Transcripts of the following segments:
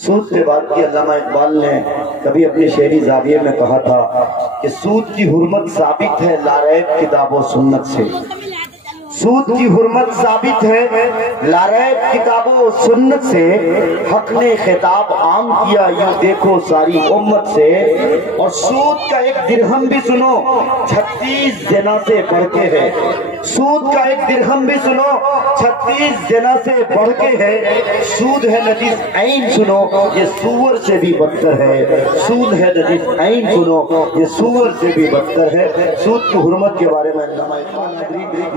सूद से बात की अल्लामा इकबाल ने कभी अपने शेरी जाविये में कहा था कि सूद की हुर्मत साबित है लारैब किताबों सुन्नत से। सूद की हुर्मत साबित है लारैब किताबों सुन्नत से। हक ने खिताब आम किया यूं देखो सारी उम्मत से। और सूद का एक दिरहम भी सुनो 36 जना से बढ़ के है। सूद का एक दिरहम भी सुनो 36 जना से बढ़ के है। सूद है नजीस ऐन सुनो ये सूअर से भी बदतर है। सूद है नजीस ऐन सुनो ये सूअर से भी बदतर है। सूद की हुर्मत के बारे में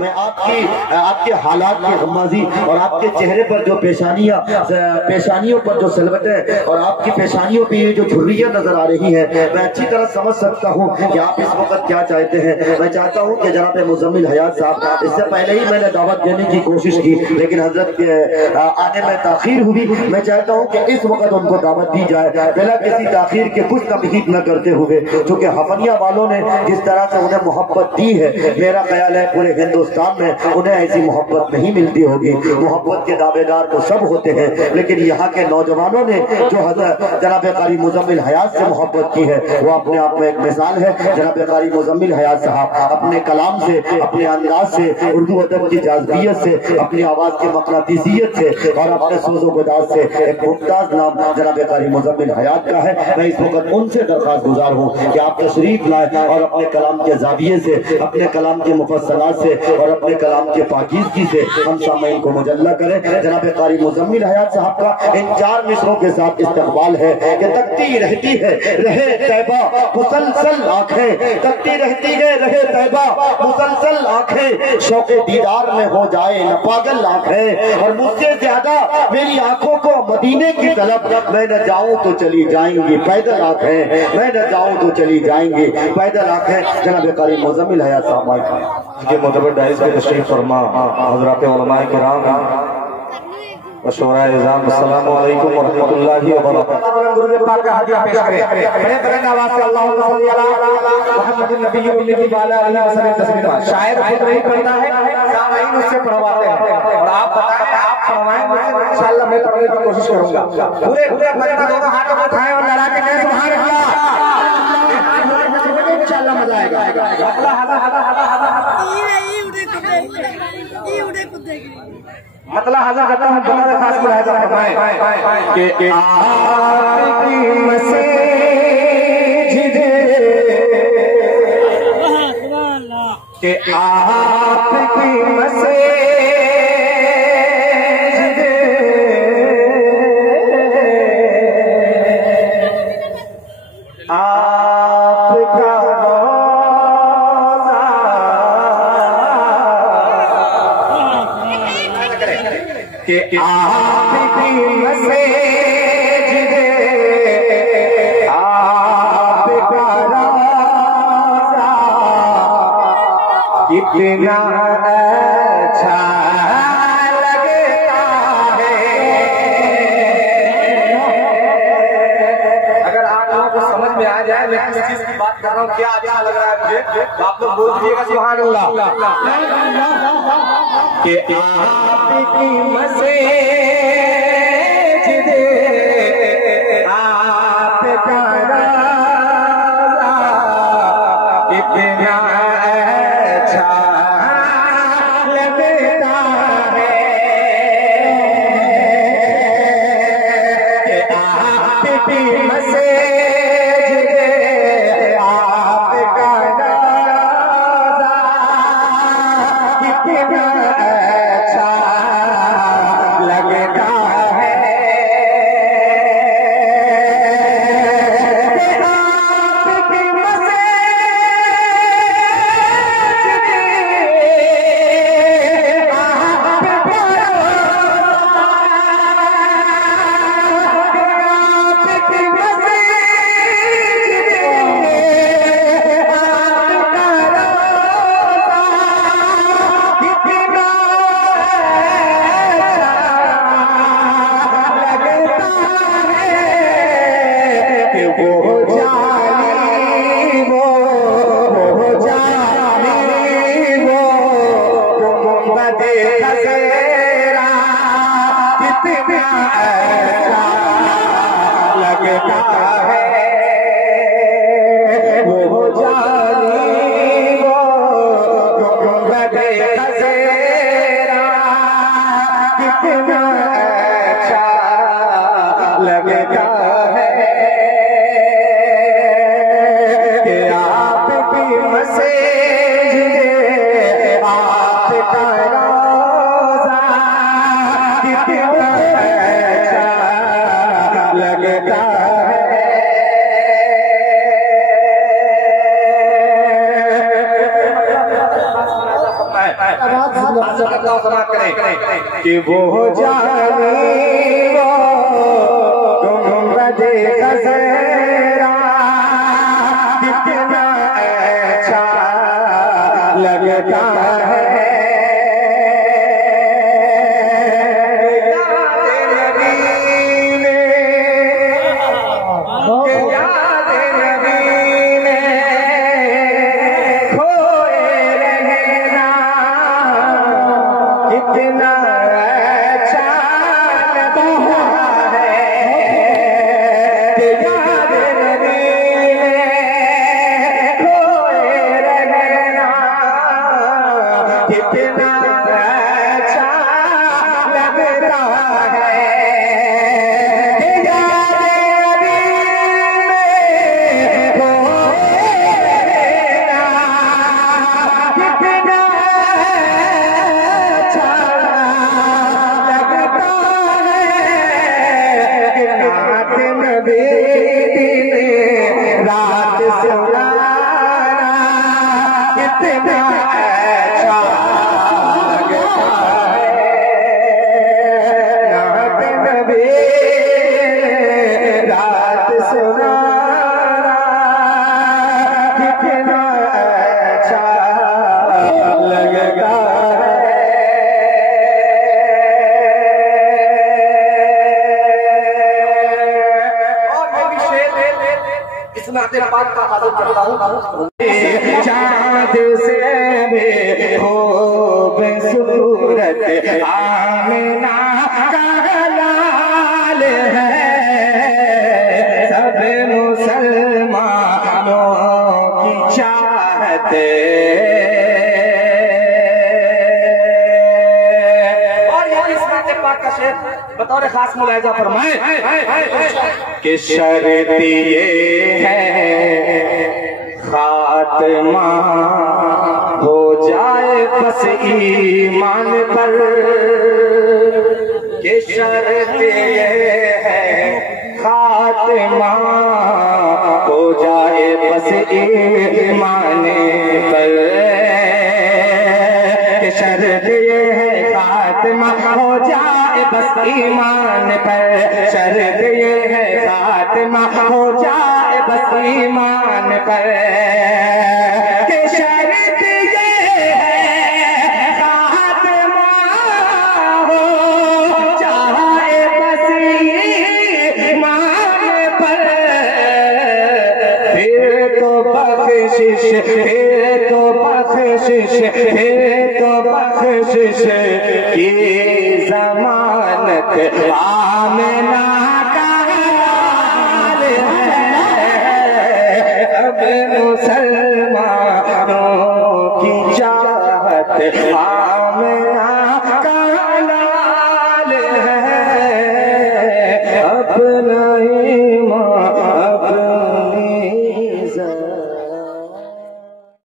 मैं आपके हालात की गम्माजी और आपके चेहरे पर जो पेशानियों पर जो सलवट है और आपकी पेशानियों पे ये जो झुर्रियां नजर आ रही है, मैं अच्छी तरह समझ सकता हूँ कि आप इस वक्त क्या चाहते हैं। मैं चाहता हूँ कि जनाब मुजम्मिल हयात साहब, इससे पहले ही मैंने दावत देने की कोशिश की लेकिन हजरत के आने में ताखीर हुई। मैं चाहता हूँ कि इस वक्त उनको दावत दी जाए बिना किसी ताखीर के, कुछ तमहीद न करते हुए, क्योंकि हफनिया वालों ने जिस तरह से उन्हें मोहब्बत दी है, मेरा ख्याल है पूरे हिंदुस्तान में उन्हें ऐसी मोहब्बत नहीं मिलती होगी। मोहब्बत के दावेदार तो सब होते हैं लेकिन यहाँ के नौजवानों ने जो जनाब कारी मुजम्मिल हयात से मोहब्बत की है वो अपने आप में एक मिसाल है। जनाब कारी मुजम्मिल हयात साहब अपने कलाम से, अपने अंदाज से, उर्दू अदब की जाज़बियत से, अपनी आवाज की मक़नातीसियत से और अपने सोज़ो गुदार से एक मुमताज नाम जनाब कारी मुजम्मिल हयात का है। मैं इस वक्त उनसे दरख्वास्त गुजार हूँ कि आप तशरीफ लाए और अपने कलाम के जाविये से, अपने कलाम के मुफस्सलात से और अपने कलाम के पाकीज़गी से हम सामईन को मुजल्ला करें। जनाब कारी मुजम्मिल हयात साहब का इन 4 मिसरों के साथ इस्तक़बाल है कि तकती रहती है रहे तैबा मुसलसल आंखें, तकती रहती है रहे तैबा मुसलसल आंखें, शौक़े दीदार में हो जाए न पागल आंखें। और मुझसे ज्यादा मेरी आंखों को मदीने की तलब, मैं न जाऊं तो चली जाएंगी पैदल आंखें, मैं न जाऊं तो चली जाएंगी पैदल आंखें। जनाब कारी मुजम्मिल हयात साहब के मोतबर डाइस पे तशरीफ फरमा हज़रात उलमाए किराम मशवरा इज़ाम, अस्सलामु अलैकुम व रहमतुल्लाहि व बरकातहू। गुरु पाक का हदिया पेश करें बड़े बड़े आवाज से अल्लाहुम्मा सल्ली अला मुहम्मदिन नबिय्यि मिल्लति वाला अलैहि वसल्लम तस्लीमा। शायर खुद नहीं पढ़ता है, सामईन उससे पढ़वाते हैं और आप बताएं, आप फरमाएं मुझसे, इंशाअल्लाह मैं पढ़ने की कोशिश करूंगा। पूरे बच्चे दोनों हाथों को उठाएं और लड़ा के कहें सुभान अल्लाह, इंशाअल्लाह मजा आएगा। अल्लाह हला हला हला हला मतलब हज़रत कहता हूँ बड़ा खास मुलाहिज़ा फरमाएं कि आपकी मस्जिद के आपकी मस्जिद आपका कि आपकी मस्जिद आपका रोज़ा कितना अच्छा लगता है। अगर आप लोगों को समझ में आ जाए मैं किस चीज की बात कर रहा हूँ, क्या अच्छा लग रहा है मुझे, तो आप लोग बोल दीजिएगा सुभान अल्लाह। कि आपकी मस्जिद आपका रोज़ा कितना अच्छा लगता है। कि आपकी मस्जिद आपका रोज़ा कितना अच्छा लगता है। आपकी मस्जिद आपका लगता है वो जानी वो गुंबद खज़ेरा कितना अच्छा लगता है कि आप भी मस्जिद आपका रोज़ा कितना अच्छा लगता कि वो जानी वो गुंबद खज़ेरा कितना अच्छा लगता है कितना अच्छा लगता है कि याद नबी में खोए रहना कितना अच्छा लगता है कि याद नबी में खोए रहना कितना रात सुनाना कितना अच्छा लगता है रात नबी रात सुनाना कितना अच्छा लगता है। नाते पाक का हाजिर करता हूँ चाँद से भी खूबसूरत आमिना का लाल है सब मुसलमानों की चाहत और ये इस नाते पाक का शेर बतौर खास मुलाहिजा फरमाए कि शर्त ये है खात्मा हो जाए बस ईमान पर कि शर्त ये है खात्मा हो जाए बस ईमान पर कि शर्त ये है खात्मा हो जाए बस ईमान पर शर्त ये है खात्मा हो जाए बस ईमान पर कि शर्त ये है खात्मा हो जाए बस ईमान पर फिर तो बख्शिश फिर तो बख्शिश फिर तो बख्शिश की जमानत आमिना का हाल है अब मुसलमानों की चाहत आमिना का लाल है अपना